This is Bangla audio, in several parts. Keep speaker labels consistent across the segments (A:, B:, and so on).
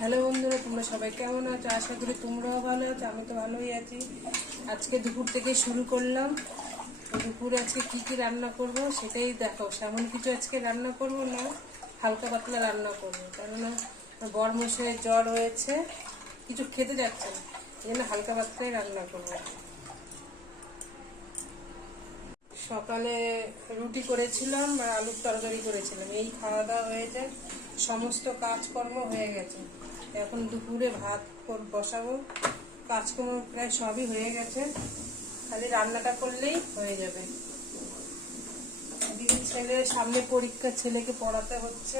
A: হ্যালো বন্ধুরা, তোমরা সবাই কেমন আছো? আশা করি তোমরাও ভালো আছো, আমি তো ভালোই আছি। আজকে দুপুর থেকে শুরু করলাম। দুপুরে আজকে কি কি রান্না করব সেটাই দেখো। সেমন কিছু আজকে রান্না করব না, হালকা পাতলা রান্না করব। কেননা বর মশাইয়ের জ্বর হয়েছে, কিছু খেতে যাচ্ছে না, এই জন্য হালকা পাতলাই রান্না করব। সকালে রুটি করেছিলাম আর আলুর তরকারি করেছিলাম। এই খাওয়া দাওয়া হয়ে যায়, সমস্ত কাজকর্ম হয়ে গেছে। এখন দুপুরে ভাত বসাবো। কাজকর্ম প্রায় সবই হয়ে গেছে। খালি রান্নাটা করলেই হয়ে যাবে। দিদি ছেলে, সামনে পরীক্ষা ছেলেকে পড়াতে হচ্ছে।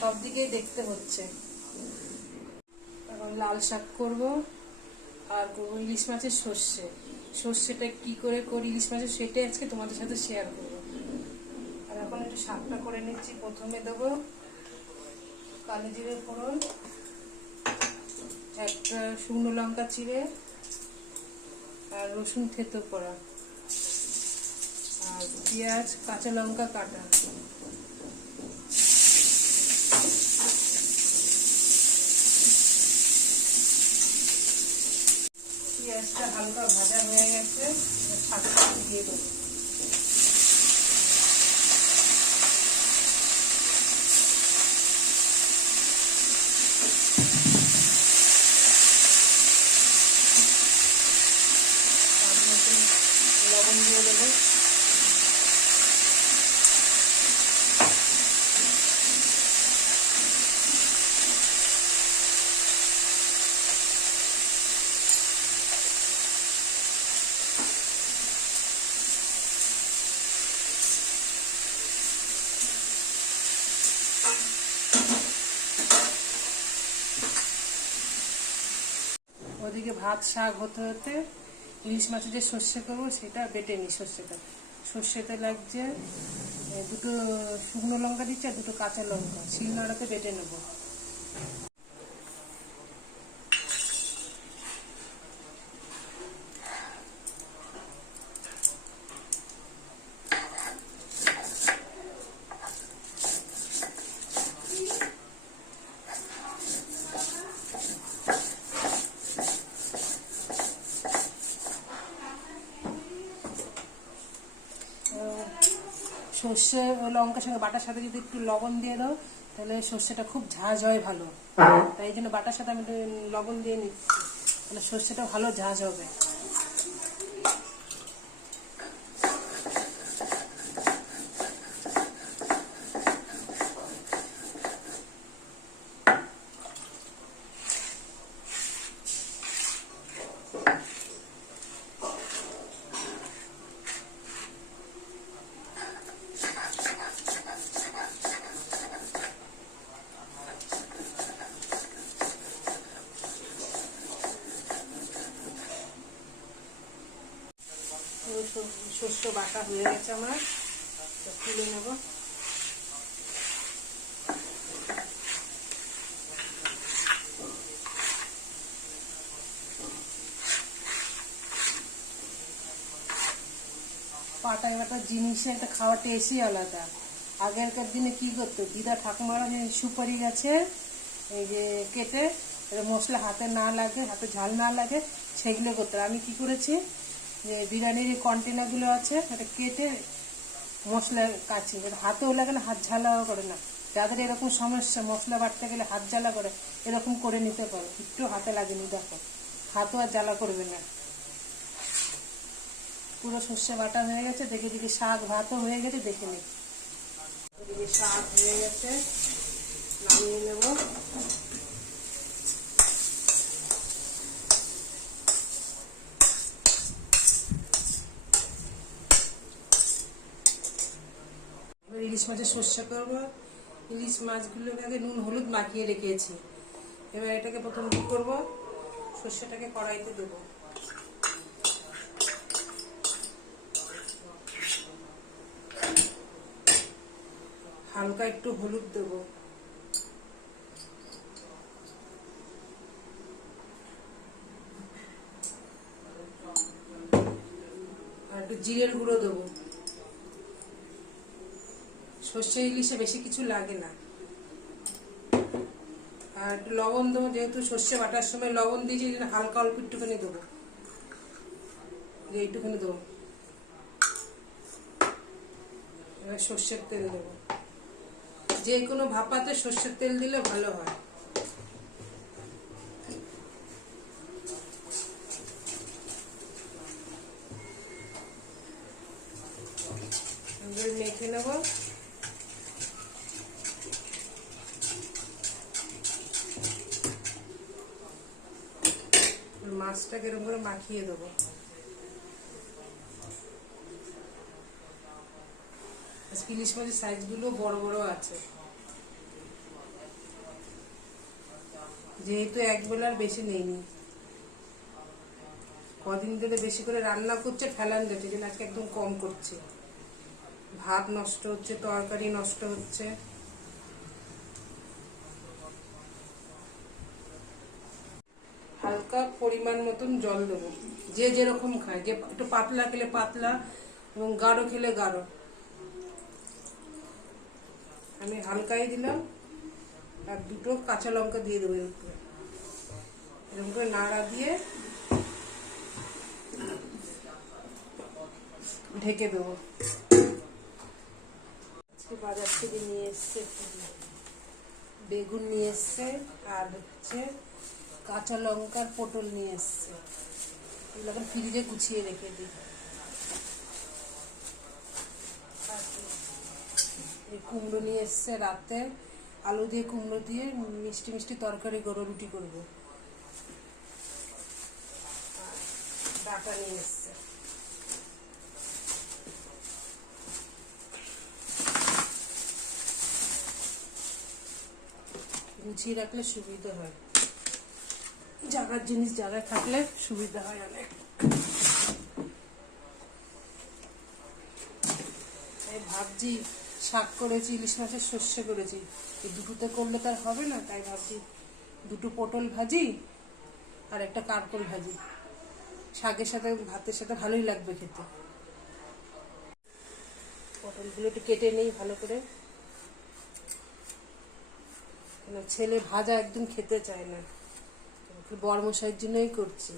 A: সব দিকেই দেখতে হচ্ছে। এখন লাল শাক করব আর করব ইলিশ মাছের সর্ষে। সর্ষেটা কি করে করি, ইলিশ মাছের সেটাই আজকে তোমাদের সাথে শেয়ার করব। আর এখন একটু শাকটা করে নিচ্ছি। প্রথমে দেবো কালো জিরে ফোড়ন। একটা শুকনো লঙ্কা চিড়ে আর রসুন থেতো করা। আর পেঁয়াজ, কাঁচা লঙ্কা কাটা। পেঁয়াজটা হালকা ভাজা হয়ে গেছে, এবার দিয়ে দেবো স্বাদ মতন লবণ দিয়ে দেবো ওদিকে ভাত, শাক হতে হতে ইলিশ মাছের যে সর্ষে করব সেটা বেটে নিই সর্ষেটা। সর্ষেতে লাগছে দুটো শুকনো লঙ্কা দিচ্ছে আর দুটো কাঁচা লঙ্কা। শিলনোড়াতে বেটে নেব। সর্ষে লঙ্কার সঙ্গে বাটার সাথে যদি একটু লবণ দিয়ে দাও, তাহলে সর্ষেটা খুব ঝাঁঝ হয় ভালো। তাই জন্য বাটার সাথে আমি লবণ দিয়ে নিচ্ছি। তাহলে সর্ষেটা ভালো ঝাঁঝ হবে তো স- শস্য বাটা হয়ে গেছে আমার। তুলে নেব। পাটা একটা জিনিসের একটা খাওয়ার টেস্টই আলাদা। আগেরকার দিনে কি করতো? দিদা ঠাকুমারা যে সুপারি গাছে এই যে কেটে মশলা হাতে না লাগে, হাতে ঝাল না লাগে, সেগুলো করতো। আমি কি করেছি? যে বিরিয়ানির কন্টেনারগুলো আছে এটা কেটে মশলার কাছে এবার হাতেও লাগে না, হাত ঝালাও করে না। যাদের এরকম সমস্যা, মশলা বাটতে গেলে হাত জ্বালা করে, এরকম করে নিতে পারো। একটু হাতে লাগেনি, দেখো। হাতও আর জ্বালা করবে না। পুরো সর্ষে বাটা হয়ে গেছে, দেখে দিকে শাক ভাতও হয়ে গেছে, দেখে নি। এদিকে শাক হয়ে গেছে, নামিয়ে নেব এবার ইলিশ মাছের সর্ষে করব। ইলিশ মাছগুলোকে আগে নুন, হলুদ মাখিয়ে রেখেছি। এবার এটাকে প্রথম কি করব? সর্ষেটাকে কড়াইতে দেবো। হালকা একটু হলুদ দেবো। আর একটু জিরের গুঁড়ো দেবো। সর্ষে ইলিশে বেশি কিছু লাগে না। আর একটু লবণ দেবো, যেহেতু সর্ষে বাটার সময় লবণ দিয়েছি হালকা অল্প একটুখানি দেবো। এইটুখানি দেবো। এবার সর্ষের তেল দেবো। যে কোনো ভাপাতে সর্ষের তেল দিলে ভালো হয়। মেখে নেব। মাছটাকে এরকম করে মাখিয়ে দেবো। ইলিশ মাছের সাইজগুলো বড় বড় আছে। যেহেতু এক বেলার বেশি নেইনি। কদিন ধরে বেশি করে রান্না করছে, ফেলান যাচ্ছে, যেন আজকে একদম কম করছে। ভাত নষ্ট হচ্ছে, তরকারি নষ্ট হচ্ছে। হালকা পরিমাণ মতন জল দেবো। যে যেরকম খায়, যে একটু পাতলা খেলে পাতলা এবং গাঢ় খেলে গাঢ়। আমি হালকাই দিলাম, আর দুটো কাঁচা লঙ্কা দিয়ে দেবো উপরে এরকম করে নাড়া দিয়ে ঢেকে দেবো। বাজার থেকে নিয়ে এসছে, বেগুন নিয়ে এসছে, আর হচ্ছে কাঁচা লঙ্কার পটল নিয়ে এসছে। এগুলো এখন ফ্রিজে গুছিয়ে রেখে দিই। এই কুমড়ো নিয়ে এসছে রাতে। আলু দিয়ে কুমড়ো দিয়ে মিষ্টি মিষ্টি তরকারি, গরু রুটি করব। ডাটা নিয়ে এসছে। গুছিয়ে রাখলে সুবিধা হয়। জায়গার জিনিস জায়গায় থাকলে সুবিধা হয় অনেক। ভাবছি শাক করেছি, ইলিশ মাছের সর্ষে করেছি। এই দুটোতে করলে তার হবে না, তাই ভাবছি দুটো পটল ভাজি আর একটা কারকল ভাজি। শাকের সাথে, ভাতের সাথে ভালোই লাগবে খেতে। পটলগুলো একটু কেটে নেই ভালো করে। ছেলে ভাজা একদম খেতে চায় না। বড় মশাইয়ের জন্যই করছি।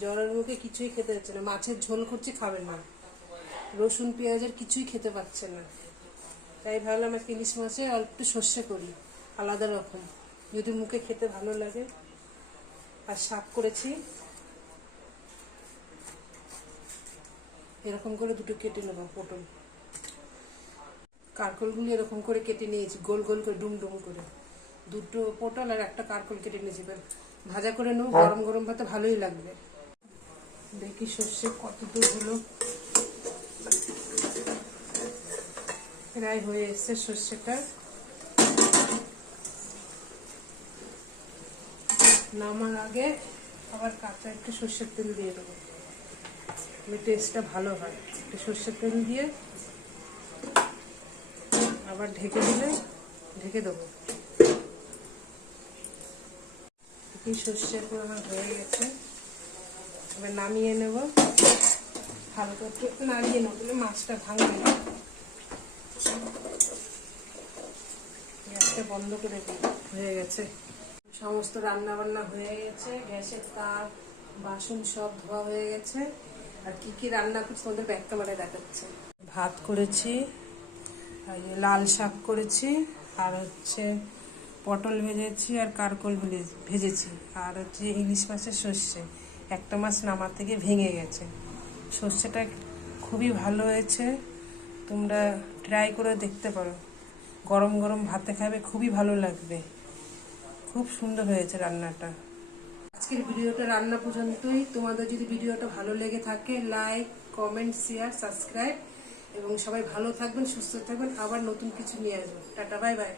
A: জ্বরের মুখে কিছুই খেতে যাচ্ছে না। মাছের ঝোল করছি, খাবে না রসুন পেঁয়াজের কিছুই খেতে পাচ্ছে না। তাই ভাবলাম আজকে ইলিশ মাছে অল্প একটু সর্ষে করি, আলাদা রকম। যদি মুখে খেতে ভালো লাগে। আর শাক করেছি। এরকম করে দুটো কেটে নেব পটল। কারকলগুলি এরকম করে কেটে নিয়েছি, গোল গোল করে, ডুম ডুম করে। দুটো পটল আর একটা কারকল কেটে নিয়েছি ভাজা করে নেব গরম গরম ভাতে ভালোই লাগবে। দেখি সর্ষে কত দূর হলো। প্রায় হয়ে এসছে সর্ষেটা। নামার আগে আবার কাঁচা একটু সর্ষের তেল দিয়ে দেবো। টেস্টটা ভালো হয়। একটু সর্ষের তেল দিয়ে আবার ঢেকে দিলে ঢেকে দেবো। এই সর্ষে পুরো আমার হয়ে গেছে। এবার নামিয়ে নেব। হালকা একটু নাড়িয়ে নেব, তাহলে মাছটা ভাঙবে না। গ্যাসটা বন্ধ করে দিই। হয়ে গেছে। সমস্ত রান্না বান্না হয়ে গেছে। গ্যাসের তাপ বাসন সব ধোয়া হয়ে গেছে। আর কি কি রান্না করছি তোমাদের ক্যামেরায় দেখাচ্ছে। ভাত করেছি লাল শাক করেছি, আর হচ্ছে পটল ভেজেছি আর কারকল ভেজে- ভেজেছি। আর হচ্ছে ইলিশ মাছের সর্ষে। একটা মাছ নামার থেকে ভেঙে গেছে। সর্ষেটা খুবই ভালো হয়েছে। তোমরা ট্রাই করে দেখতে পারো। গরম গরম ভাতে খাবে, খুবই ভালো লাগবে। খুব সুন্দর হয়েছে রান্নাটা। আজকের ভিডিওটা রান্না পর্যন্তই। তোমাদের যদি ভিডিওটা ভালো লেগে থাকে লাইক কমেন্ট শেয়ার সাবস্ক্রাইব এবং সবাই ভালো থাকবেন, সুস্থ থাকবেন। আবার নতুন কিছু নিয়ে আসব। Tata bye bye